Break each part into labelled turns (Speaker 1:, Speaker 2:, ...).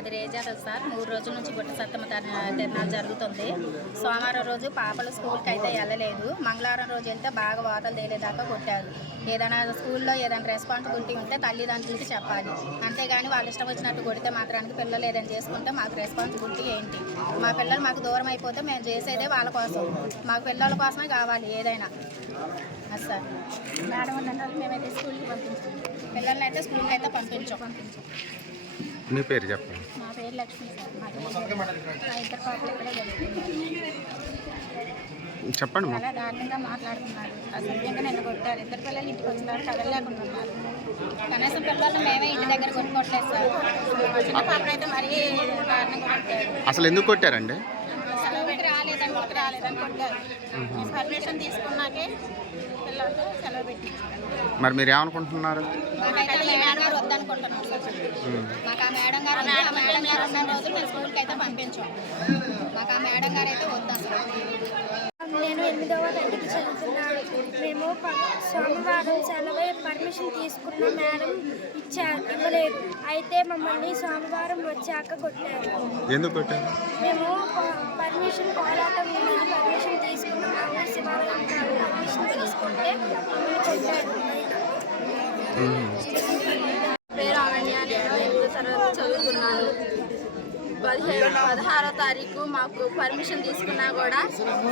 Speaker 1: మాది రేజాట సార్? మూడు రోజుల నుంచి బుట్ట సత్తమ తిరునాళ్ళు జరుగుతుంది. సోమవారం రోజు పాపలు స్కూల్కి అయితే వెళ్ళలేదు. మంగళవారం రోజు వెళ్తే బాగా వాతలు తేలేదాకా కొట్టారు. ఏదైనా స్కూల్లో ఏదైనా రెస్పాన్సిబిలిటీ ఉంటే తల్లిదండ్రులకి చెప్పాలి. అంతేగాని వాళ్ళు ఇష్టం వచ్చినట్టు కొడితే మాత్రానికి పిల్లలు ఏదైనా చేసుకుంటే మాకు రెస్పాన్సిబిలిటీ ఏంటి? మా పిల్లలు మాకు దూరం అయిపోతే మేము చేసేదే వాళ్ళ కోసం. మాకు పిల్లల కోసమే కావాలి ఏదైనా. సార్. మేడం మేమైతే స్కూల్కి పంపించాం. పిల్లల్ని అయితే స్కూల్కి అయితే పంపించాం పంపించాం.
Speaker 2: మీ పేరు చెప్పండి.
Speaker 1: మా పేరు లక్ష్మి సార్. మాది మా ఇద్దరు పాటలు ఇక్కడే జరుగుతుంది
Speaker 2: చెప్పండి మా
Speaker 1: చాలా దారుణంగా మాట్లాడుతున్నారు. అసభ్యంగా నిన్న కొట్టారు. ఇద్దరు పిల్లలు ఇంటికి వచ్చినారు కదలలేకుండా ఉన్నారు. కనీసం పిల్లలు మేమే ఇంటి దగ్గర కొట్టుకోవట్లేదు సార్ చిన్న పాపనైతే మరీ దారుణంగా కొట్టారు.
Speaker 2: అసలు ఎందుకు కొట్టారండి?
Speaker 1: సెలవుకి రాలేదని కొట్టి రాలేదని కొట్టారు. పర్మిషన్ తీసుకున్నాకే పిల్లలతో సెలవు
Speaker 2: మరి మీరు ఏమనుకుంటున్నారు?
Speaker 1: మాకైతే ఈ మేడం గారు వద్దనుకుంటున్నాం సార్. మాకు ఆ మేడం గారు. ఆ మేడం గారు ఉన్న రోజు మేము స్కూల్కి అయితే పంపించాం. మాకు ఆ మేడం గారు అయితే వద్దు అసలు.
Speaker 3: నేను ఎనిమిదవ తరగతి చదువుతున్నాను మేము సోమవారం సెలవు పర్మిషన్ తీసుకున్న మేడం ఇచ్చారు ఇవ్వలేదు. అయితే మమ్మల్ని సోమవారం వచ్చాక కొట్టారు.
Speaker 2: ఎందుకు కొట్టారు?
Speaker 3: మేము పర్మిషన్ నుండి పర్మిషన్ తీసుకున్నాము శివాలయం పర్మిషన్ తీసుకుంటే మమ్మల్ని కొట్టారు
Speaker 4: పేరు అనన్య నేను ఎనిమిదో తరగతి చదువుతున్నాను పదిహేడు పదహారో తారీఖు మాకు పర్మిషన్ తీసుకున్నా కూడా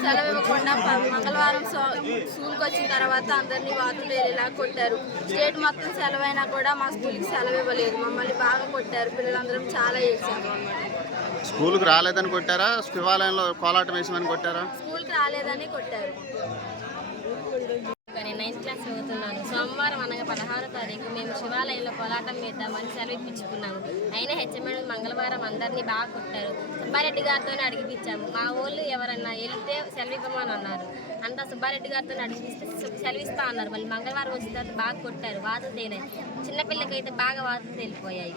Speaker 4: సెలవు ఇవ్వకుండా మంగళవారం స్కూల్కి వచ్చిన తర్వాత అందరినీ వాతులు ఇలా కొట్టారు. స్టేట్ మొత్తం సెలవు అయినా కూడా మా స్కూల్కి సెలవు ఇవ్వలేదు. మమ్మల్ని బాగా కొట్టారు. పిల్లలందరం చాలా ఏడ్చాము
Speaker 2: స్కూల్కి రాలేదని కొట్టారా? శివాలయంలో కోలాటం వేసామని కొట్టారా?
Speaker 4: స్కూల్కి రాలేదని కొట్టారు.
Speaker 5: నేను నైన్త్ క్లాస్ చదువుతున్నాను. సోమవారం అనగా పదహారో తారీఖు మేము శివాలయంలో కోలాటం వేద్దామని సెలవు ఇప్పించుకున్నాము. అయినా హెచ్ఎంఎం మంగళవారం అందరినీ బాగా కొట్టారు. సుబ్బారెడ్డి గారితోనే అడిగిపించాము. మా ఊళ్ళు ఎవరన్నా వెళ్తే సెలవు ఇవ్వమని అన్నారు. అంతా సుబ్బారెడ్డి గారితో అడిగిస్తే సెలవు ఇస్తా అన్నారు. మళ్ళీ మంగళవారం వచ్చిన తర్వాత బాగా కొట్టారు. వాతలు తేలాయి. చిన్నపిల్లకైతే బాగా వాతలు తేలిపోయాయి.